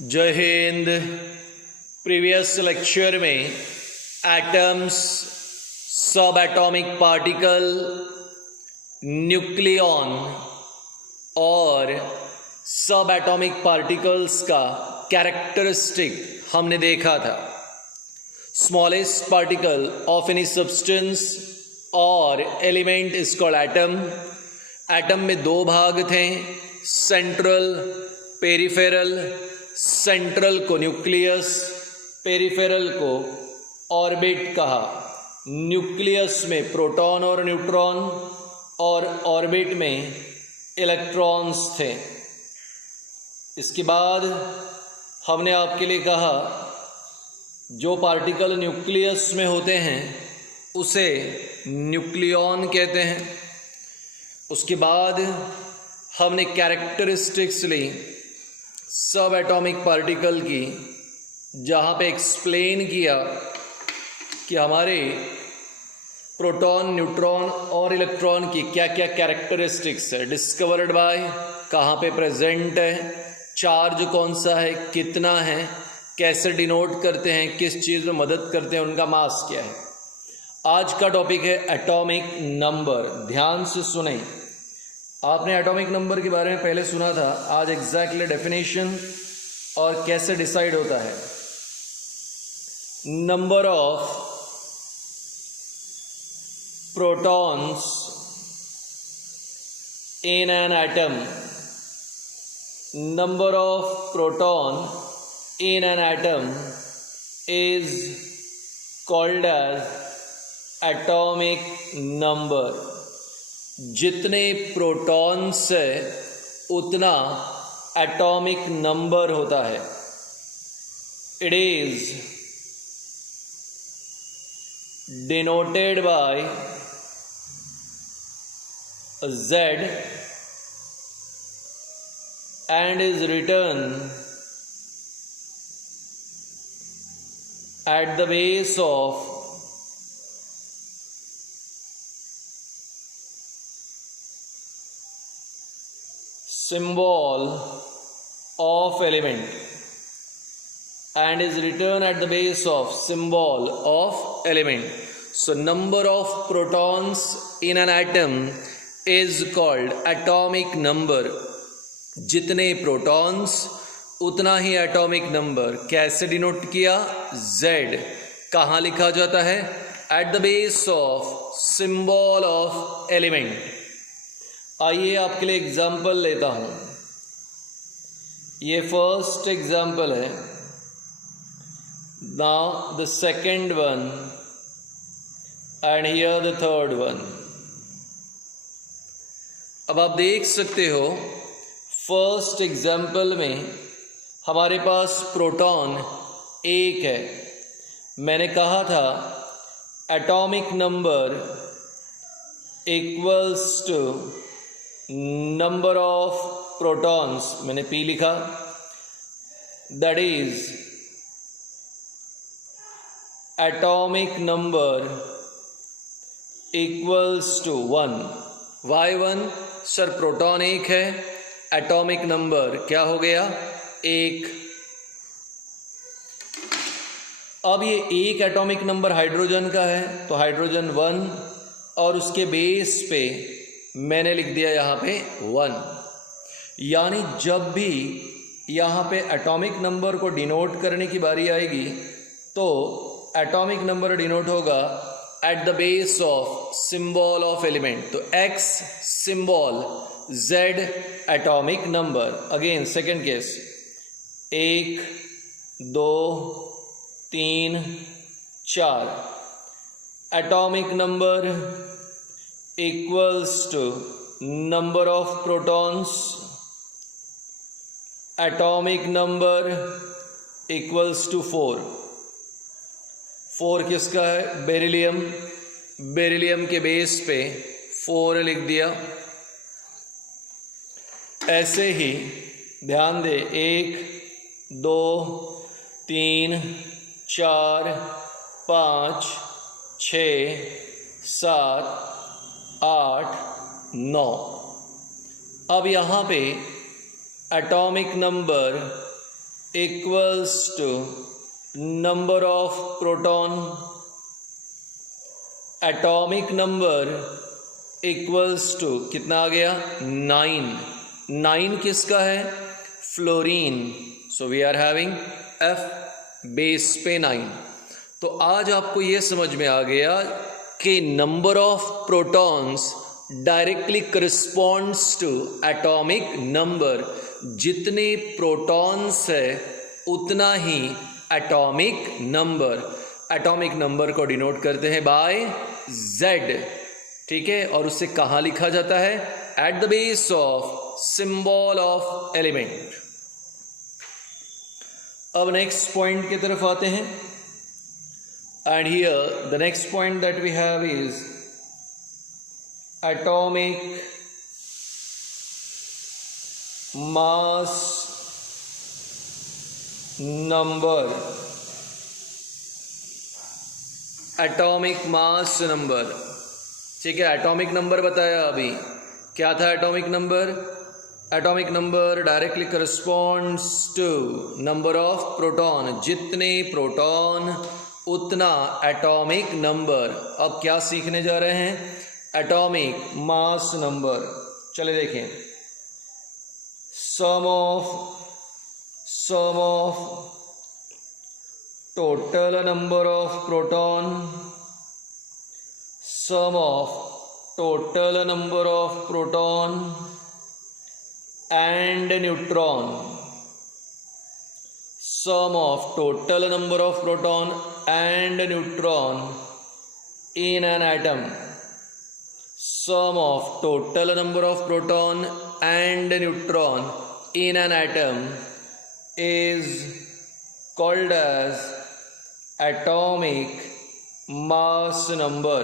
जय हिंद। Previous lecture में atoms, subatomic particle, nucleon और सब एटॉमिक पार्टिकल्स का कैरेक्टरिस्टिक हमने देखा था। Smallest particle of any substance और element is called atom. Atom में दो भाग थे, सेंट्रल, पेरिफेरल। सेंट्रल को न्यूक्लियस, पेरिफेरल को ऑर्बिट कहा। न्यूक्लियस में प्रोटॉन और न्यूट्रॉन और ऑर्बिट में इलेक्ट्रॉन्स थे। इसके बाद हमने आपके लिए कहा जो पार्टिकल न्यूक्लियस में होते हैं उसे न्यूक्लियॉन कहते हैं। उसके बाद हमने कैरेक्टरिस्टिक्स ली सब एटॉमिक पार्टिकल की, जहाँ पे एक्सप्लेन किया कि हमारे प्रोटॉन, न्यूट्रॉन और इलेक्ट्रॉन की क्या क्या कैरेक्टरिस्टिक्स है, डिस्कवर्ड बाय, कहाँ पे प्रेजेंट है, चार्ज कौन सा है, कितना है, कैसे डिनोट करते हैं, किस चीज़ में मदद करते हैं, उनका मास क्या है। आज का टॉपिक है एटॉमिक नंबर। ध्यान से सुने। आपने एटॉमिक नंबर के बारे में पहले सुना था, आज एग्जैक्टली डेफिनेशन और कैसे डिसाइड होता है। Number of protons in an atom, number of proton in an atom is called as atomic number. जितने प्रोटॉन्स है उतना एटॉमिक नंबर होता है। It is denoted by Z and is written at the base of symbol of element and is written at the base of symbol of element. So number of protons in an atom is called atomic number. जितने protons उतना ही atomic number. कैसे denote किया? Z। कहाँ लिखा जाता है? At the base of symbol of element. आइए आपके लिए एग्जाम्पल लेता हूँ। ये फर्स्ट एग्जाम्पल है। Now the second one and here the third one. अब आप देख सकते हो फर्स्ट एग्जाम्पल में हमारे पास प्रोटॉन एक है। मैंने कहा था atomic number equals to number of protons, मैंने P लिखा, that is atomic number equals to 1। Why 1? Sir proton एक है, एटॉमिक नंबर क्या हो गया? 1। अब ये एक एटॉमिक नंबर हाइड्रोजन का है तो हाइड्रोजन 1 और उसके बेस पे मैंने लिख दिया यहाँ पे 1। यानी जब भी यहाँ पे एटॉमिक नंबर को डिनोट करने की बारी आएगी तो एटॉमिक नंबर डिनोट होगा eight the base of symbol of element. तो X symbol, Z atomic number. Again second case, 1, 2, 3, 4 atomic number equals to number of protons, atomic number equals to 4। 4 किसका है? बेरिलियम। बेरिलियम के base पे 4 लिख दिया। ऐसे ही ध्यान दे, 1, 2, 3, 4, 5, 6, 7, 8, 9। अब यहाँ पे atomic number equals to number of proton, atomic number equals to कितना आ गया 9। 9 किसका है? Fluorine. So we are having F base पे 9। तो आज आपको ये समझ में आ गया कि number of protons directly corresponds to atomic number. जितने प्रोटॉन्स है उतना ही एटॉमिक नंबर। एटॉमिक नंबर को डिनोट करते हैं बाय Z, ठीक है। और उसे कहाँ लिखा जाता है? At the base of symbol of element. अब नेक्स्ट पॉइंट की तरफ आते हैं। And here the next point that we have is atomic mass number। Atomic mass number, ठीक है। एटॉमिक नंबर बताया अभी, क्या था atomic number? Atomic number directly corresponds to number of proton. जितने प्रोटॉन उतना एटॉमिक नंबर। अब क्या सीखने जा रहे हैं? Atomic mass number. चले देखें, sum of total number of proton, sum of total number of proton and neutron, sum of total number of proton and neutron in an atom, sum of total number of proton and neutron in an atom is called as atomic mass number,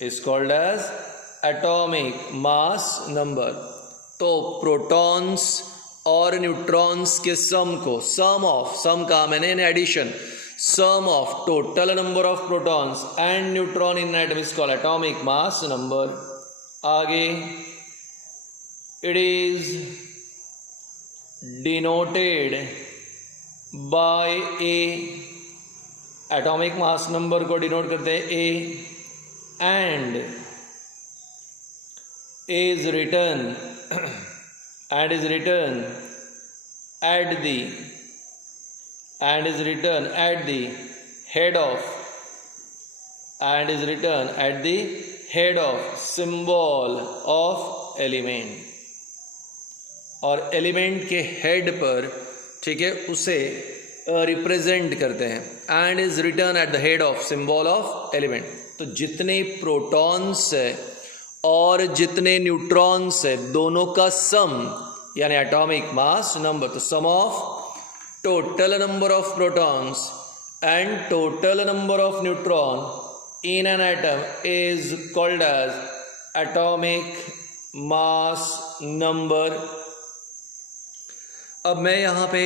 is called as atomic mass number। तो protons और neutrons के sum को, sum का मैंने in addition, sum of total number of protons and neutron in atom is called atomic mass number। आगे it is denoted by A, atomic mass number को denote करते हैं A, and is written at the head of symbol of element। और element के head पर, ठीक है, उसे रिप्रेजेंट करते हैं। And is return eight the head of symbol of element. तो जितने प्रोटॉन्स है और जितने न्यूट्रॉन्स है दोनों का सम यानी एटॉमिक मास नंबर। तो सम of total number of protons and total number of neutron in an atom is called as atomic mass number। अब मैं यहाँ पे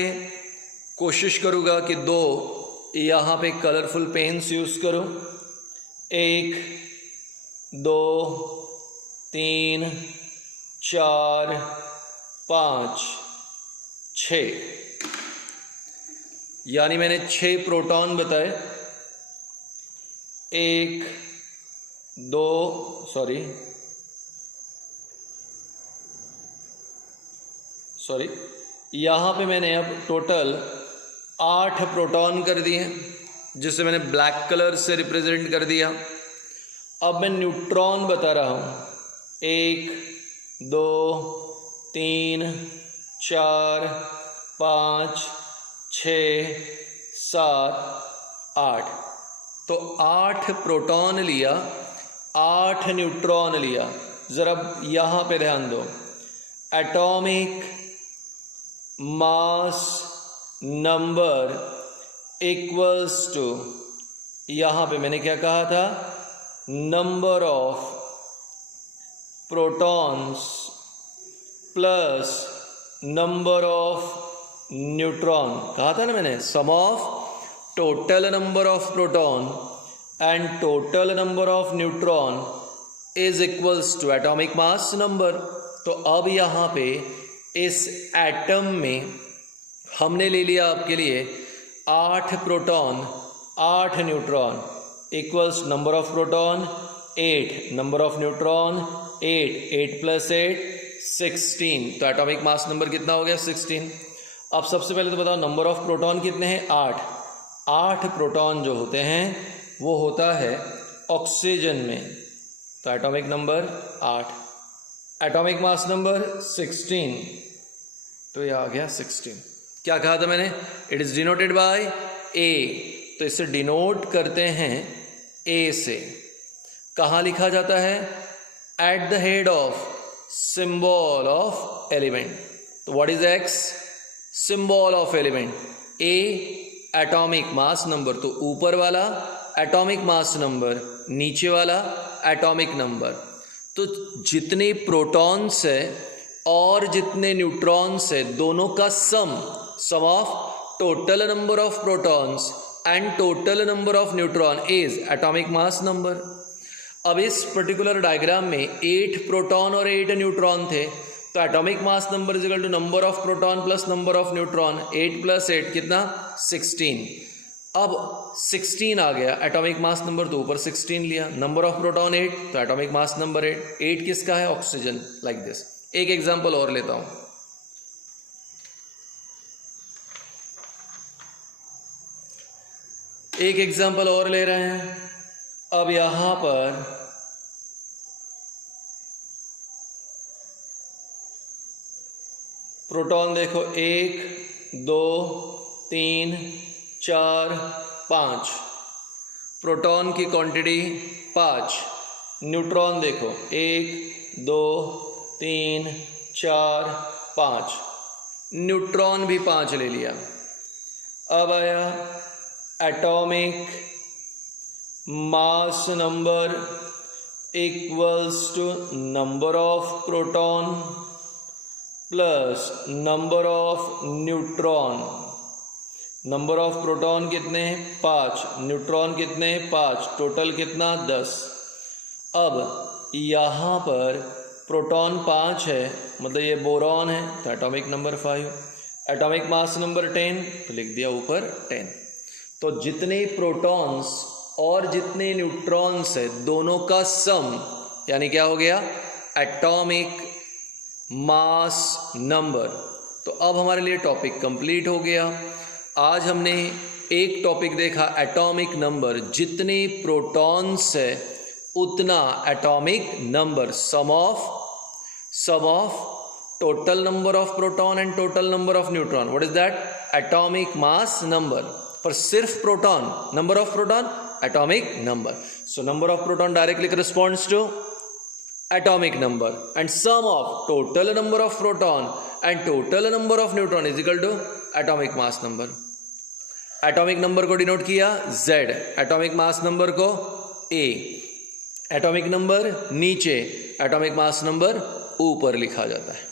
कोशिश करूँगा कि दो यहाँ पे कलरफुल पेन्स यूज़ करूँ। 1 2 3 4 5 6, यानी मैंने 6 प्रोटॉन बताए। 1 2 सॉरी यहाँ पे मैंने अब टोटल 8 प्रोटॉन कर दिए, जिसे मैंने ब्लैक कलर से रिप्रेजेंट कर दिया। अब मैं न्यूट्रॉन बता रहा हूँ। 1 2 3 4 5 6 7 8। तो 8 प्रोटॉन लिया, 8 न्यूट्रॉन लिया। ज़रा यहाँ पे ध्यान दो, atomic mass number equals to, यहाँ पे मैंने क्या कहा था, number of protons plus number of neutron. कहा था ना मैंने, sum of total number of proton and total number of neutron is equals to atomic mass number. तो अब यहाँ पे इस एटम में हमने ले लिया आपके लिए 8 proton 8 neutron equals number of proton 8, number of neutron 8 plus 8 16। तो एटॉमिक मास नंबर कितना हो गया 16। अब सबसे पहले तो बताओ नंबर ऑफ प्रोटॉन कितने हैं 8 प्रोटॉन जो होते हैं वो होता है ऑक्सीजन में, तो atomic number 8, atomic mass number 16, तो ये आ गया 16। क्या कहा था मैंने, इट इज डिनोटेड बाय ए, तो इसे डिनोट करते हैं ए से। कहाँ लिखा जाता है, at the head of symbol of element. तो what is X, symbol of element, A atomic mass number, तो ऊपर वाला एटॉमिक मास नंबर, नीचे वाला एटॉमिक नंबर। तो जितने प्रोटॉन्स है और जितने न्यूट्रॉन्स है दोनों का sum of total number of protons and total number of neutron is atomic mass number. अब इस पर्टिकुलर डायग्राम में 8 प्रोटॉन और 8 न्यूट्रॉन थे, तो atomic mass number is equal to number of proton plus number of neutron, 8 plus 8 कितना 16। अब 16 आ गया, atomic mass number तो ऊपर 16 लिया, नंबर ऑफ प्रोटॉन 8, तो एटॉमिक मास नंबर 8 किसका है, ऑक्सीजन, लाइक दिस। एक एग्जांपल और लेता हूं, एक एग्जांपल और ले रहे हैं। अब यहां पर प्रोटॉन देखो 1 2 3 4 5, प्रोटॉन की क्वांटिटी 5, न्यूट्रॉन देखो 1 2 3 4 5, न्यूट्रॉन भी 5 ले लिया। अब आया atomic mass number equals to number of proton plus number of neutron. Number of proton कितने हैं 5, न्यूट्रॉन कितने हैं 5, टोटल कितना 10। अब यहाँ पर प्रोटॉन 5 है, मतलब ये बोरॉन है, तो atomic number 5, atomic mass number 10, तो लिख दिया ऊपर 10। तो जितने प्रोटॉन्स और जितने न्यूट्रॉन्स है दोनों का सम यानी क्या हो गया, एटॉमिक मास नंबर। तो अब हमारे लिए टॉपिक कंप्लीट हो गया। आज हमने एक टॉपिक देखा एटॉमिक नंबर, जितने प्रोटॉन्स है उतना atomic number, sum of total number of proton and total number of neutron, what is that, atomic mass number. पर सिर्फ proton, number of proton atomic number, so number of proton directly corresponds to atomic number and sum of total number of proton and total number of neutron is equal to atomic mass number। atomic number को denote किया Z, atomic mass number को A, atomic number नीचे, atomic mass number ऊपर लिखा जाता है।